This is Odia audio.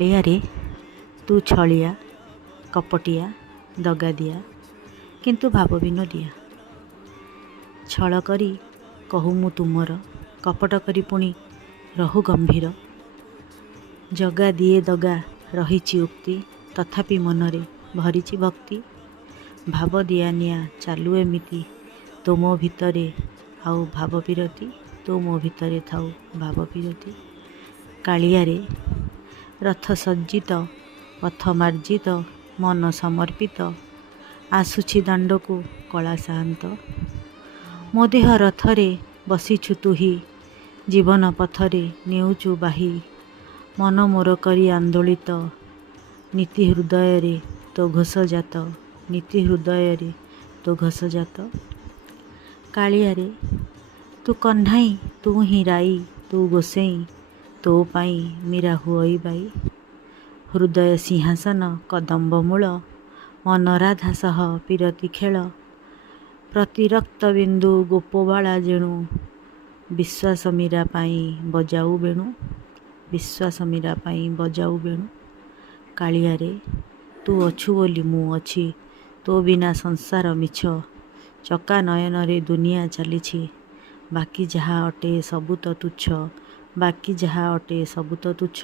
କାଳିଆରେ ତୁ ଛଳିଆ କପଟିଆ ଦଗାଦିଆ କିନ୍ତୁ ଭାବ ବିନୋଦିଆ। ଛଳ କରି କହୁ ମୁଁ ତୁମର, କପଟ କରି ପୁଣି ରହୁ ଗମ୍ଭୀର। ଜଗା ଦିଏ ଦଗା ରହିଛି ଉକ୍ତି, ତଥାପି ମନରେ ଭରିଛି ଭକ୍ତି। ଭାବ ଦିଆ ନିଆ ଚାଲୁ ଏମିତି, ତୋ ମୋ ଭିତରେ ଆଉ ଭାବ ବିରତି, ତୋ ମୋ ଭିତରେ ଥାଉ ଭାବ ବିରତି। କାଳିଆରେ ରଥ ସଜ୍ଜିତ ପଥ ମାର୍ଜିତ ମନ ସମର୍ପିତ, ଆସୁଛି ଦାଣ୍ଡକୁ କଳା ସାଆନ୍ତ। ମୋ ଦେହ ରଥରେ ବସିଛୁ ତୁହି, ଜୀବନ ପଥରେ ନେଉଛୁ ବାହି। ମନ ମୋର କରି ଆନ୍ଦୋଳିତ, ନୀତି ହୃଦୟରେ ତୋ ଘୋଷ ଜାତ, ନୀତି ହୃଦୟରେ ତୋ ଘୋଷ ଜାତ। କାଳିଆରେ ତୁ କହ୍ନାଇ ତୁ ହିଁ ରାଇ, ତୁ ଗୋସେଇଁ ତୋ ପାଇଁ ମୀରା ହୁଅଇ ବାଇ। ହୃଦୟ ସିଂହାସନ କଦମ୍ବ ମୂଳ, ମନ ରାଧା ସହ ପୀରତି ଖେଳ। ପ୍ରତି ରକ୍ତ ବିନ୍ଦୁ ଗୋପବାଳା ଯେଣୁ, ବିଶ୍ୱାସ ମୀରା ପାଇଁ ବଜାଉ ବେଣୁ, ବିଶ୍ୱାସ ମୀରା ପାଇଁ ବଜାଉ ବେଣୁ। କାଳିଆରେ ତୁ ଅଛୁ ବୋଲି ମୁଁ ଅଛି, ତୋ ବିନା ସଂସାର ମିଛ। ଚକା ନୟନରେ ଦୁନିଆ ଚାଲିଛି, ବାକି ଯାହା ଅଟେ ସବୁ ତ ତୁଚ୍ଛ, ବାକି ଯାହା ଅଟେ ସବୁ ତ ତୁଚ୍ଛ।